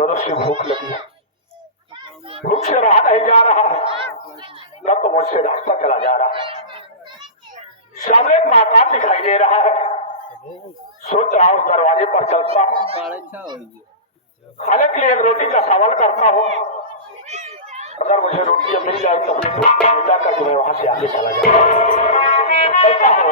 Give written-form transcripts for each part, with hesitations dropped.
जोरों से भूख लगी है, भूख से रहा नहीं जा रहा है, न तो मुझसे रास्ता चला जा रहा है। सामने एक मकान दिखाई दे रहा है, सोच रहा हूँ दरवाजे पर चलता हूँ, खाने के लिए रोटी का सवाल करता हूँ। अगर मुझे रोटी मिल जाए तो अपने दोस्त को मिला कर मैं वहां से आगे चला जाऊँ। ऐसा हो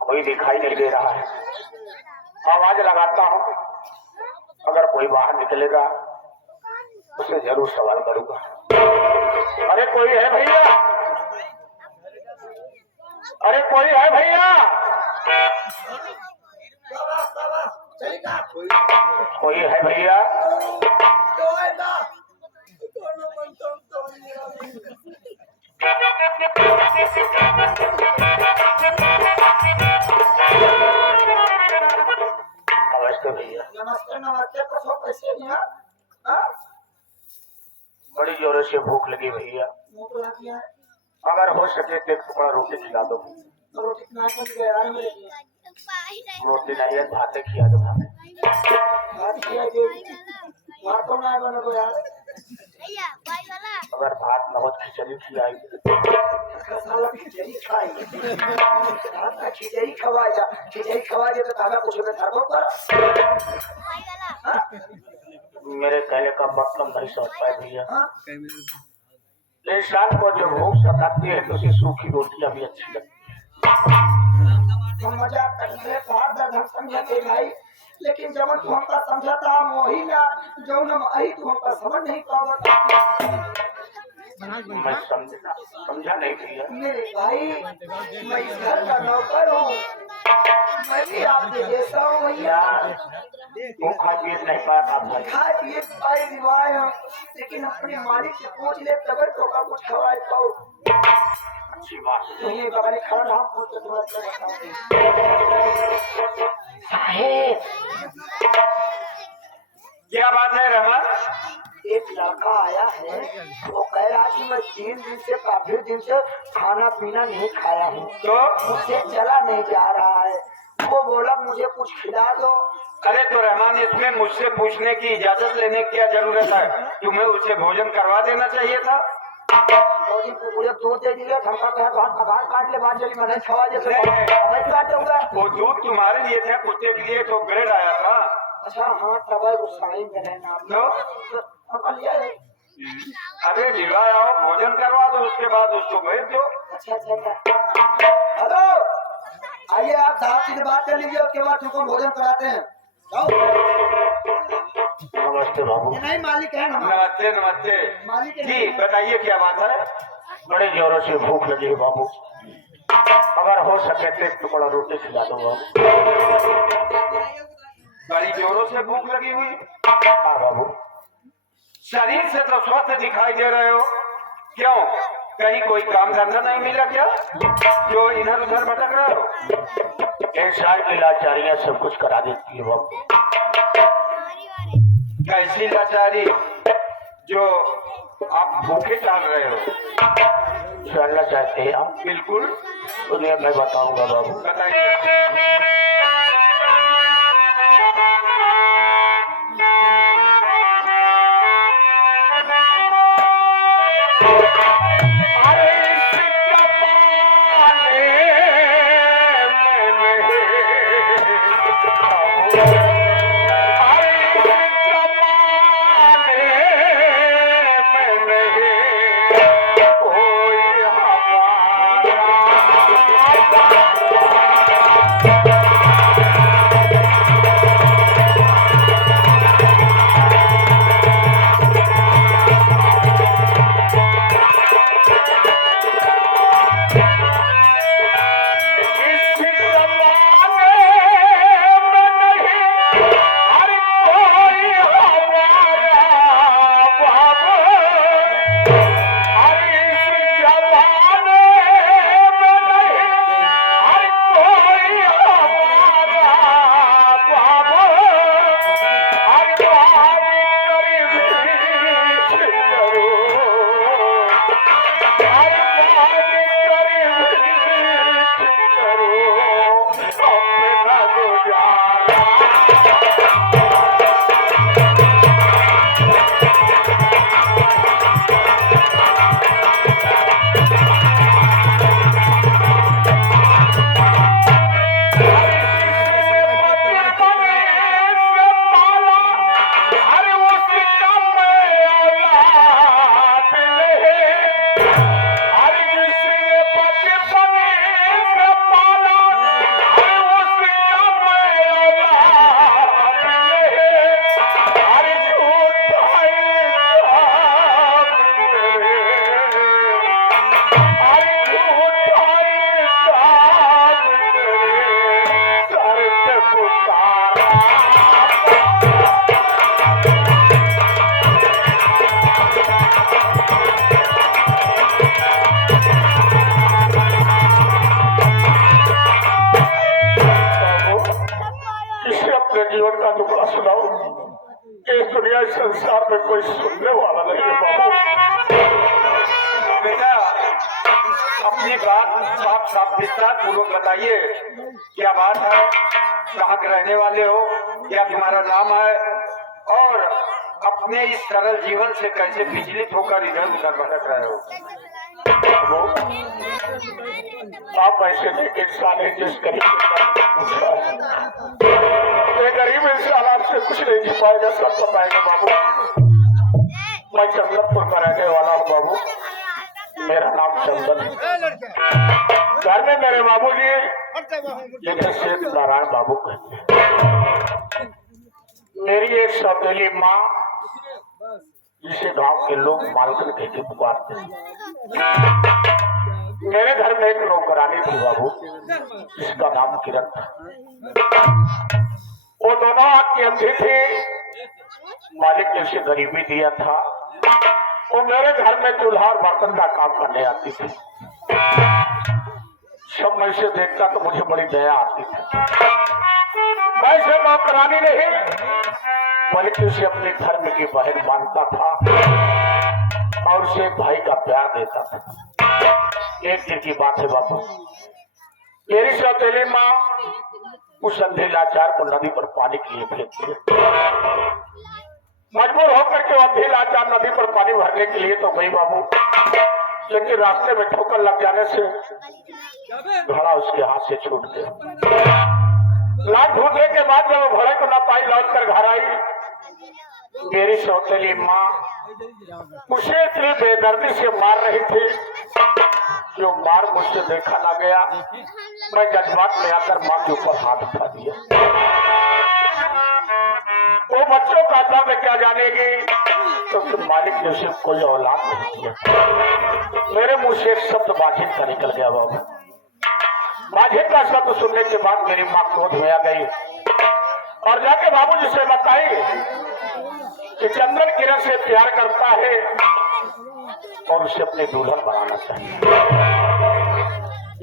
कोई दिखाई नहीं दे रहा है, आवाज लगाता हूँ, अगर कोई बाहर निकलेगा उसे जरूर सवाल करूंगा। अरे कोई है भैया, अरे कोई है भैया, कोई है भैया। नमस्ते भैया। नमस्ते नमस्ते। कैसे भैया? बड़ी जोरों से भूख लगी भैया, अगर हो सके तो एक टुकड़ा रोटी खिला दो। रोटी गया रोटी नहीं है, भाते खिला दो। अगर भात न हो खिचड़ी खिलाई। खिचड़ी खवाएगा, खिचड़ी खवा दे तो खाना कुछ में धर्मों पर। मेरे कहने का मतलब नहीं समझ पाए भैया। इंसान को जो भूख सताती है तो उसे सूखी रोटियां भी अच्छी लगती है। मजाक करने समझते भाई, लेकिन जब तू हमका समझता मोही ना जो आई तू हमका समझ नहीं पाता। मैं समझा नहीं भैया। मेरे भाई मैं इस घर का नौकर हूँ, मैं भी आपके जैसा हूँ भैया। वो खा पिए नहीं पाता भाई, खा पिए पाए रिवाय हूँ, लेकिन अपने मालिक से पूछ ले तब तो का कुछ खवाए पाओ। अच्छी बात नहीं बाबा ने खाना हम पूछ के तुम्हारा साहेब। क्या बात है रमन? एक लड़का आया है, वो कह रहा कि मैं 3 दिन से काफी दिन से खाना पीना नहीं खाया हूँ, तो मुझसे चला नहीं जा रहा है। वो बोला मुझे कुछ खिला दो। अरे तो रहमान, इसमें मुझसे पूछने की इजाजत लेने की क्या जरूरत है? तुम्हें उसे भोजन करवा देना चाहिए था। पूरे दूध दे दिए, हमका कहा पगार काट ले, बात चली मैंने खवा दे। वो दूध तुम्हारे लिए था, कुत्ते के लिए तो ब्रेड आया था। अच्छा हाँ, तब गुस्साई में रहना तो लिया है। अरे लिवा आओ, भोजन करवा दो, उसके बाद उसको भेज दो। अच्छा अच्छा अच्छा। हेलो, आइए आप साहब से बात कर लीजिए, उसके बाद तुमको भोजन कराते हैं। नमस्ते बाबू। नहीं मालिक है ना। नमस्ते नमस्ते मालिक जी, बताइए क्या बात है? बड़े जोरों से भूख लगी है बाबू, अगर हो सके तो एक टुकड़ा रोटी खिला दो बाबू। बड़ी जोरों से भूख लगी हुई? हाँ बाबू। शरीर से तो स्वस्थ दिखाई दे रहे हो, क्यों कहीं कोई काम धंधा नहीं मिला क्या जो इधर उधर भटक रहे हो? इंसान की लाचारियां सब कुछ करा देती है बाबू। कैसी लाचारी जो आप भूखे चल रहे हो? जानना चाहते हैं आप? बिल्कुल, उन्हें मैं बताऊंगा बाबू। बताइए। इस दुनिया संसार में कोई सुनने वाला नहीं है बाबू। बेटा अपनी बात साफ साफ विस्तार पूर्वक बताइए, क्या बात है, कहाँ के रहने वाले हो, क्या तुम्हारा नाम है, और अपने इस सरल जीवन से कैसे विचलित होकर इधर उधर भटक रहे हो। आप ऐसे एक इंसान है जिस गरीब ये गरीब इंसान आपसे कुछ नहीं छिपाएगा, सब बताएगा बाबू। मैं चंदनपुर का रहने वाला हूँ बाबू, मेरा नाम चंदन है। घर में मेरे बाबू जी जिन्हें सेठ नारायण बाबू कहते हैं। मेरी एक सौतेली माँ जिसे गांव के लोग मालकन कह के पुकारते हैं। मेरे घर में एक नौकरानी थी बाबू, जिसका नाम किरण था। वो दोनों आंख की अंधी थी, मालिक ने उसे गरीबी दिया था। वो मेरे घर में चूल्हा और बर्तन का काम करने आती थी। सब मैं इसे देखता तो मुझे बड़ी दया आती थी। मैं इसे नौकरानी नहीं बल्कि उसे अपने धर्म की बहन मानता था और उसे एक भाई का प्यार देता था। एक दिन की बात है बाबू, मेरी सौतेली माँ उस अंधे लाचार को नदी पर पानी के लिए भेजती है। मजबूर होकर के अंधे लाचार नदी पर पानी भरने के लिए तो गई बाबू, लेकिन रास्ते में ठोकर लग जाने से घोड़ा उसके हाथ से छूट गया। लाख ढूंढने के बाद जब घोड़े को न पाई, लौट कर घर आई, मेरी सौतेली माँ उसे इतनी बेदर्दी से मार रही थी जो मार मुझसे देखा ना गया। मैं जज्बात में आकर माँ के ऊपर हाथ उठा दिया। वो बच्चों का दर्द क्या जानेगी, तो फिर मालिक ने उसे कोई औलाद नहीं दिया। मेरे मुंह से एक शब्द बाजिन का निकल गया बाबू। बाजिन का शब्द सुनने के बाद मेरी माँ क्रोध में आ गई और जाके बाबूजी से बताई कि चंदन किरण से प्यार करता है और उसे अपने दुल्हन बनाना चाहिए।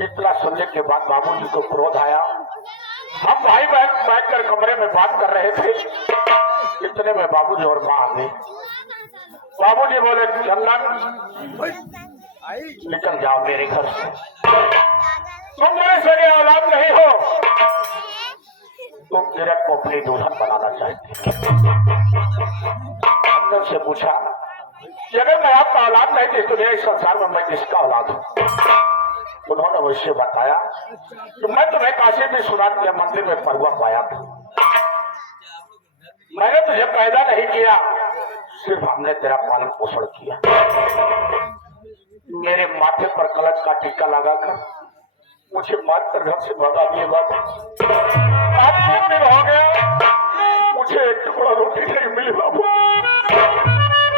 इतना सुनने के बाद बाबूजी को क्रोध आया। हम भाई बहन बैठकर कमरे में बात कर रहे थे, इतने में बाबूजी और माँ आ गई। बाबूजी बोले, चंदन निकल जाओ मेरे घर से, तुम मेरे सगे औलाद नहीं हो, तुम किरण को अपनी दुल्हन बनाना चाहते हो। से पूछा कि अगर मैं आपका औलाद नहीं थी तो इस संसार में मैं किसका औलाद हूँ। उन्होंने मुझसे बताया कि मैं तुम्हें काशी में सुनार के मंदिर में परुआ पाया था। मैंने तुझे पैदा नहीं किया, सिर्फ हमने तेरा पालन पोषण किया। मेरे माथे पर कलश का टीका लगाकर मुझे मारकर घर से भगा दिए बाबा। आज 3 दिन हो गए, मुझे एक टुकड़ा रोटी नहीं मिली बाबू।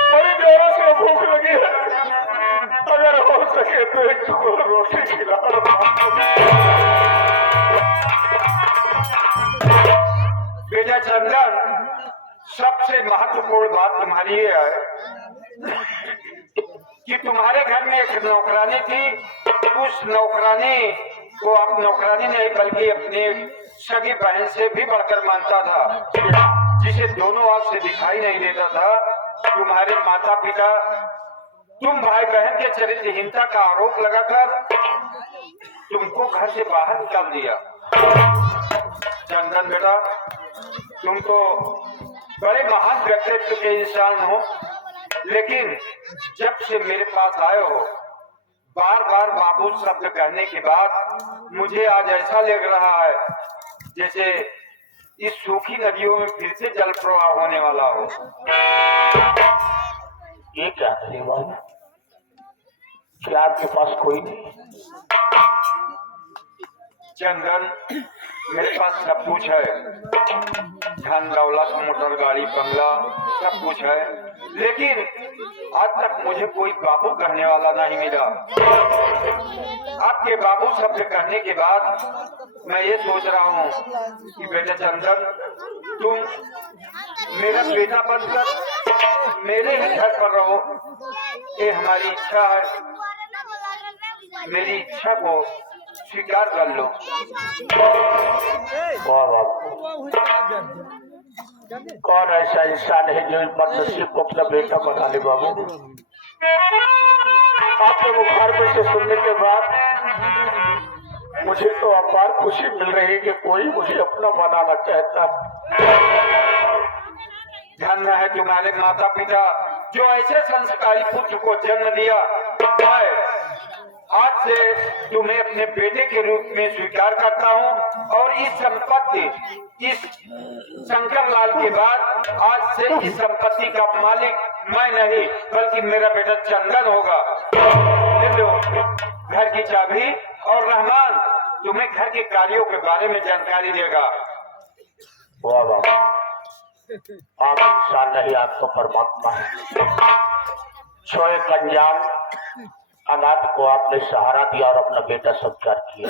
बड़ी जोरों से भूख लगी है, अगर हो सके तो एक टुकड़ा रोटी खिला। बेटा चंदन, सबसे महत्वपूर्ण बात तुम्हारी ये है कि तुम्हारे घर में एक नौकरानी थी। उस नौकरानी को आप नौकरानी नहीं बल्कि अपने सगी बहन से भी बढ़कर मानता था, जिसे दोनों आंख से दिखाई नहीं देता था। तुम्हारे माता पिता तुम भाई बहन के चरित्रहीनता का आरोप लगाकर तुमको घर से बाहर निकाल दिया। चंदन बेटा, तुम तो बड़े महान व्यक्तित्व के इंसान हो, लेकिन जब से मेरे पास आए हो, बार बार बाबू शब्द कहने के बाद मुझे आज ऐसा लग रहा है जैसे इस सूखी नदियों में फिर से जल प्रवाह होने वाला हो। ये क्या है बाबू, क्या आपके पास कोई नहीं? चंदन, मेरे पास सब कुछ है, धन दौलत मोटर गाड़ी बंगला सब कुछ है, लेकिन आज तक मुझे कोई बाबू कहने वाला नहीं मिला। आपके बाबू शब्द कहने के बाद मैं ये सोच रहा हूँ कि बेटा चंदन, तुम मेरा बेटा बनकर मेरे ही घर पर रहो। ये हमारी इच्छा है, मेरी इच्छा को स्वीकार कर लो। वाह बाबू, कौन ऐसा इंसान है जो बदनसीब को अपना बेटा बना ले बाबू। आपके मुखारबिन से सुनने के बाद मुझे तो अपार खुशी मिल रही है कि कोई मुझे अपना बनाना चाहता है। धन्य है तुम्हारे माता पिता जो ऐसे संस्कारी पुत्र को जन्म दिया। मैं आज से तुम्हें अपने बेटे के रूप में स्वीकार करता हूँ और इस संपत्ति, इस शंकर लाल के बाद आज से इस संपत्ति का मालिक मैं नहीं बल्कि मेरा बेटा चंदन होगा। ले लो घर की चाबी और रहमान तुम्हें घर के कार्यों के बारे में जानकारी देगा। वाह वाह, आप इंसान नहीं, आप तो परमात्मा है। जो एक अनजान अनाथ को आपने सहारा दिया और अपना बेटा स्वीकार किया।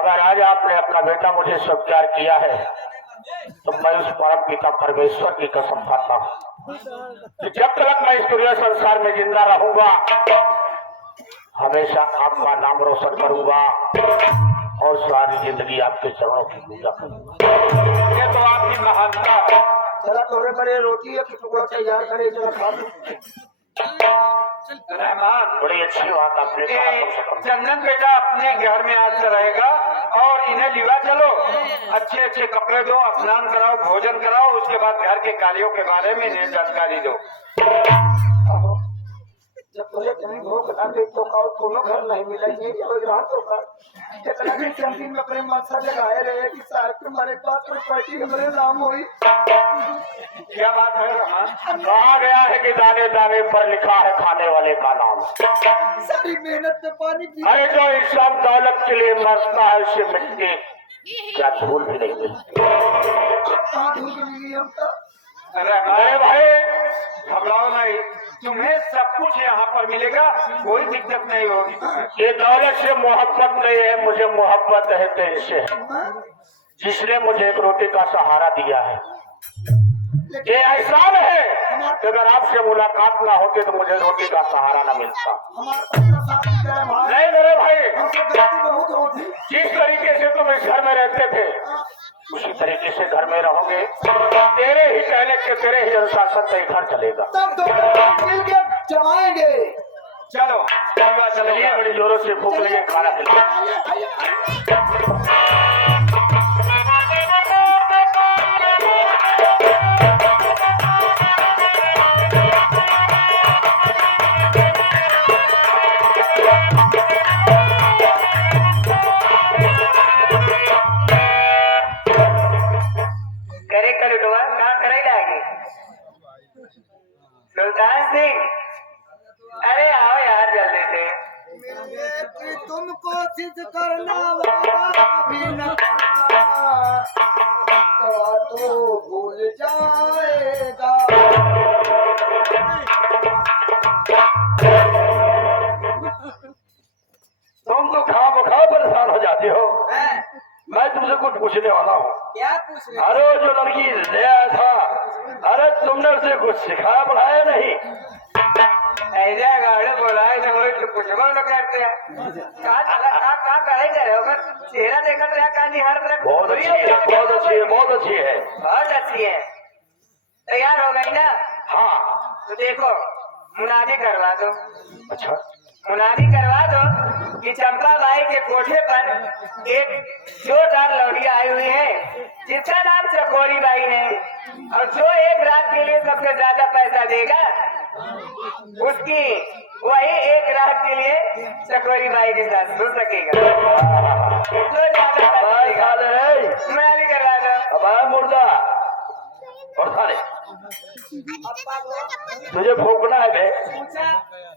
अगर आज आपने अपना बेटा मुझे स्वीकार किया है तो मैं उस परम पिता परमेश्वर की कसम खाता हूँ कि जब तक मैं इस दुनिया संसार में जिंदा रहूंगा हमेशा आपका नाम रोशन करूंगा और सारी जिंदगी आपके चरणों की पूजा करूंगा। ये तो आपकी महानता है। चला थोड़े बड़े रोटी के टुकड़ा तैयार करे, चला खा लो। रहमान बड़ी अच्छी बात आपने कहा। चंदन बेटा अपने घर में आज से रहेगा और इन्हें लिवा चलो, अच्छे अच्छे कपड़े दो, स्नान कराओ, भोजन कराओ, उसके बाद घर के कार्यों के बारे में इन्हें जानकारी दो। जब तुझे कहीं भूख लगे तो खाओ, दोनों घर नहीं मिलेंगे। रात होगा इतना भी जल्दी में अपने मनसा जगाए रहे कि साहब तुम्हारे पास प्रॉपर्टी हमारे नाम हुई। क्या बात है रहमान? कहा गया है कि दाने दाने पर लिखा है खाने वाले का नाम। सारी मेहनत में पानी पी। अरे जो इंसान दौलत के लिए मरता है उसे मिट्टी क्या धूल भी नहीं मिलती। कहाँ धूल मिली हमका? अरे भाई घबराओ नहीं, तुम्हें सब कुछ यहाँ पर मिलेगा, कोई दिक्कत नहीं होगी। ये दौलत से मोहब्बत नहीं है, मुझे मोहब्बत है दिल से, जिसने मुझे एक रोटी का सहारा दिया है। ये एहसान है कि अगर आपसे मुलाकात ना होती तो मुझे रोटी का सहारा न मिलता। नहीं मेरे भाई, जिस तरीके से तुम इस घर में रहते थे उसी तरीके से घर में रहोगे। तेरे ही कहने के तेरे ही अनुशासन से घर चलेगा। तब दोनों मिलकर जमाएंगे। चलो चलिए, बड़ी जोरों से भूख लगे, खाना खिलाओ। सुल्तान सिंह, अरे आओ यार जल्दी से। कि तुम कोशिश करना वादा कभी न करना, तो भूल जाएगा। तुम तो खा बखा परेशान हो जाते हो। मैं तुमसे कुछ पूछने वाला हूँ। क्या पूछ रहे? अरे वो जो लड़की ले आया था, अरे तुमने उसे कुछ सिखाया पढ़ाया नहीं? ऐसा गाड़ी बोलाए तो मुझे कुछ बोल करते हैं। कहाँ करेंगे अगर चेहरा देखा तो क्या निहार तरफ बहुत अच्छी है, बहुत अच्छी है, बहुत अच्छी है। बहुत अच्छी है। तैयार हो गई ना? हाँ। तो देखो मुनादी करवा दो। अच्छा, मुनादी करवा दो कि चंपा बाई के कोठे पर एक जोरदार लौड़ी आई हुई है जिसका नाम चकोरी बाई है, और जो एक रात के लिए सबसे ज्यादा पैसा देगा उसकी वही एक रात के लिए चकोरी बाई के साथ सो सकेगा। जो ज्यादा पैसा देगा मुनादी करवा दो। अब मुर्दा और साले तुझे भोगना है बे।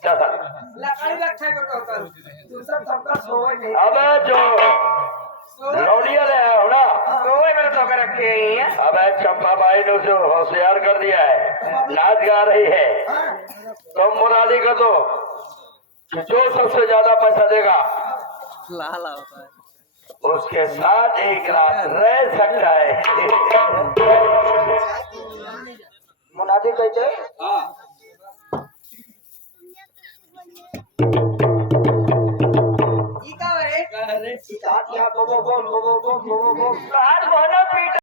चल लकड़ी रखे को तो दूसरा सबका सोए नहीं। अबे जो लौड़िया ले आया हो ना, तो वही मेरे तो रखे ही है। अबे चंपा बाई ने उसे होशियार कर दिया है, नाच गा रही है। तुम मुनादी कर दो कि जो सबसे ज्यादा पैसा देगा उसके साथ एक रात रह सकता है। मुनादी कहते क्या है? बोल बोल बोल बोल बोल बोल। हाथ बोलो पीठ